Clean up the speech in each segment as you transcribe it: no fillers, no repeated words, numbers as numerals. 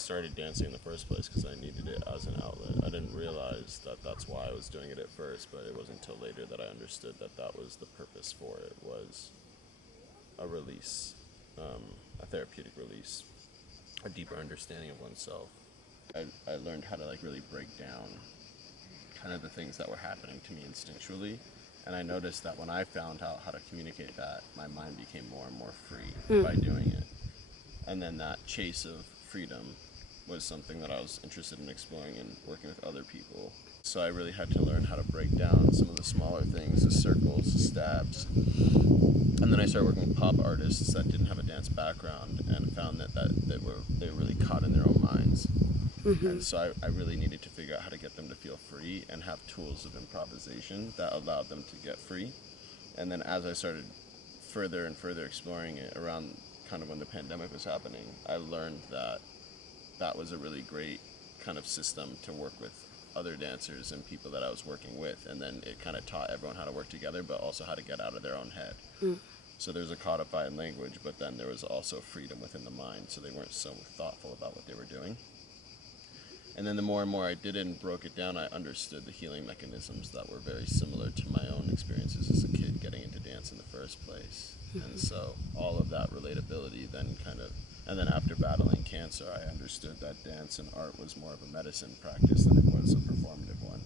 started dancing in the first place because I needed it as an outlet. I didn't realize that that's why I was doing it at first, but it wasn't until later that I understood that that was the purpose for it, was a release, a therapeutic release, a deeper understanding of oneself. I learned how to like really break down kind of the things that were happening to me instinctually, and I noticed that when I found out how to communicate that, my mind became more and more free by doing it. And then that chase of freedom was something that I was interested in exploring and working with other people. So I really had to learn how to break down some of the smaller things, the circles, the stabs. And then I started working with pop artists that didn't have a dance background, and found that they were really caught in their own minds. And so I really needed to figure out how to get them to feel free and have tools of improvisation that allowed them to get free. And then as I started further and further exploring it around kind of when the pandemic was happening, I learned that that was a really great kind of system to work with other dancers and people that I was working with. And then it kind of taught everyone how to work together, but also how to get out of their own head. So there's a codified language, but then there was also freedom within the mind, so they weren't so thoughtful about what they were doing. And then the more and more I did it and broke it down, I understood the healing mechanisms that were very similar to my own experiences as a kid getting into dance in the first place. And so all of that relatability then and then after battling cancer, I understood that dance and art was more of a medicine practice than it was a performative one.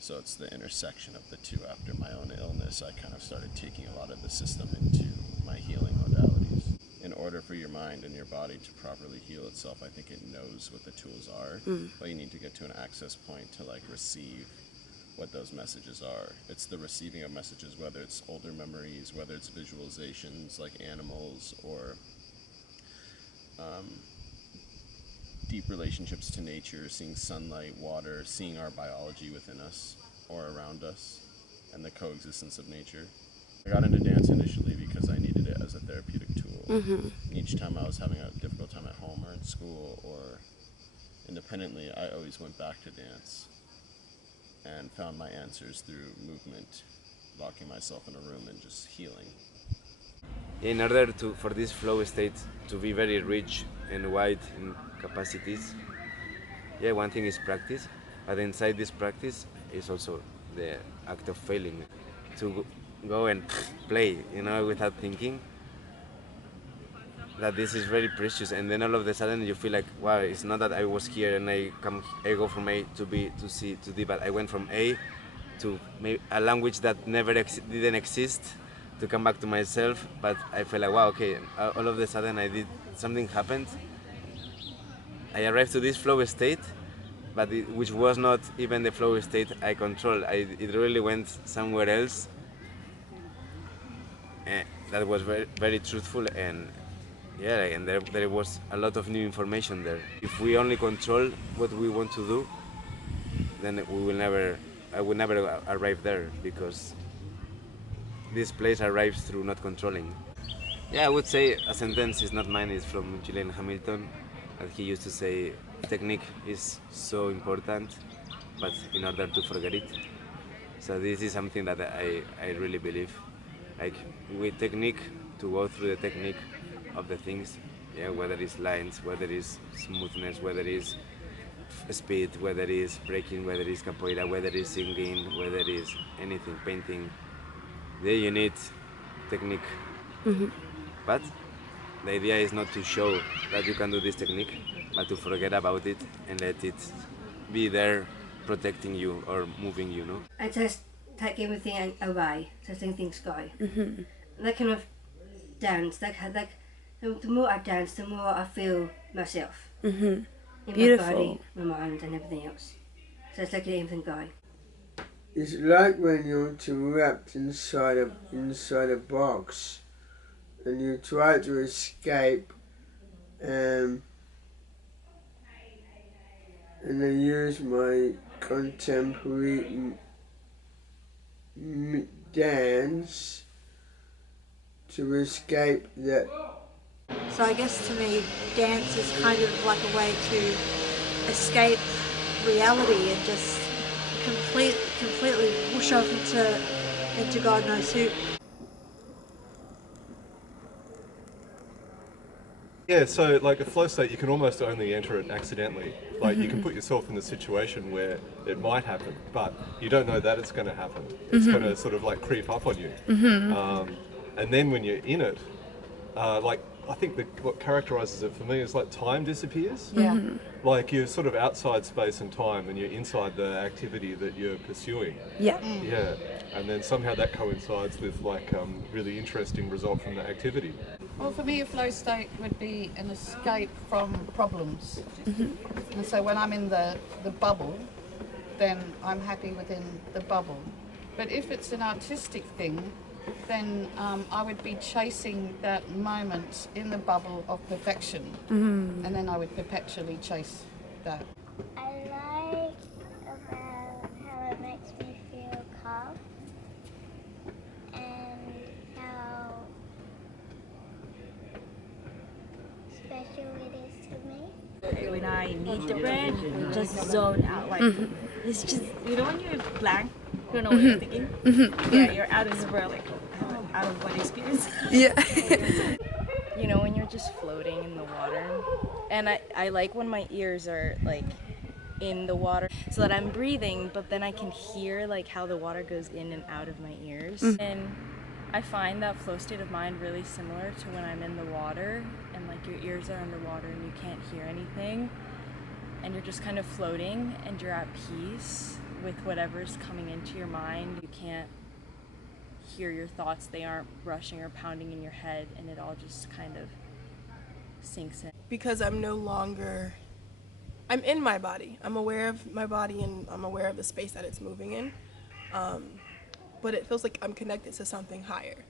So it's the intersection of the two. After my own illness, I kind of started taking a lot of the system into my healing modalities. In order for your mind and your body to properly heal itself, I think it knows what the tools are, but you need to get to an access point to like receive what those messages are. It's the receiving of messages, whether it's older memories, whether it's visualizations like animals, or deep relationships to nature, seeing sunlight, water, seeing our biology within us or around us, and the coexistence of nature. I got into dance initially because I needed it as a therapeutic tool. Each time I was having a difficult time at home or in school or independently, I always went back to dance and found my answers through movement, locking myself in a room and just healing. In order for this flow state to be very rich and wide in capacities, one thing is practice, but inside this practice is also the act of failing, to go and play, without thinking. That this is very precious, and then all of a sudden you feel like, wow, it's not that I was here and I go from A to B to C to D, but I went from A to maybe a language that never didn't exist, to come back to myself. But I felt like, wow, okay, all of a sudden something happened. I arrived to this flow state, but which was not even the flow state I controlled. It really went somewhere else. That was very, very truthful, and and there was a lot of new information there. If we only control what we want to do, then I will never arrive there, because this place arrives through not controlling. I would say a sentence is not mine, it's from Julian Hamilton, and he used to say, technique is so important, but in order to forget it. So this is something that I really believe. Like, with technique, to go through the technique of the things, whether it's lines, whether it's smoothness, whether it's speed, whether it's breaking, whether it's capoeira, whether it's singing, whether it's anything, painting, there you need technique. But the idea is not to show that you can do this technique, but to forget about it and let it be there protecting you or moving you, I just take everything away, just letting things go. That kind of dance, the more I dance, the more I feel myself. In Beautiful. my body, my mind, and everything else. So it's like letting everything go. It's like when you're trapped inside a box and you try to escape, and I use my contemporary dance to escape that. So I guess to me, dance is kind of like a way to escape reality and just completely whoosh off into God knows who. Yeah, so like a flow state, you can almost only enter it accidentally. Like you can put yourself in a situation where it might happen, but you don't know that it's going to happen. It's going to sort of like creep up on you. And then when you're in it, like I think what characterizes it for me is like time disappears. Yeah. Like you're sort of outside space and time, and you're inside the activity that you're pursuing. Yeah. Yeah, and then somehow that coincides with like really interesting result from the activity. Well, for me, a flow state would be an escape from problems. And so when I'm in the bubble, then I'm happy within the bubble. But if it's an artistic thing, then I would be chasing that moment in the bubble of perfection. And then I would perpetually chase that. I like about how it makes me feel calm and how special it is to me. When I need the bread, I just zone out. Like it's just, you know, when you're blank, you don't know what you're thinking. Yeah, you're out of the world, like out of body experience. Yeah. You know, when you're just floating in the water. And I like when my ears are like in the water so that I'm breathing, but then I can hear like how the water goes in and out of my ears. And I find that flow state of mind really similar to when I'm in the water and like your ears are underwater and you can't hear anything and you're just kind of floating and you're at peace with whatever's coming into your mind. You can't hear your thoughts, they aren't rushing or pounding in your head, and it all just kind of sinks in. Because I'm no longer, I'm in my body. I'm aware of my body and I'm aware of the space that it's moving in. But it feels like I'm connected to something higher.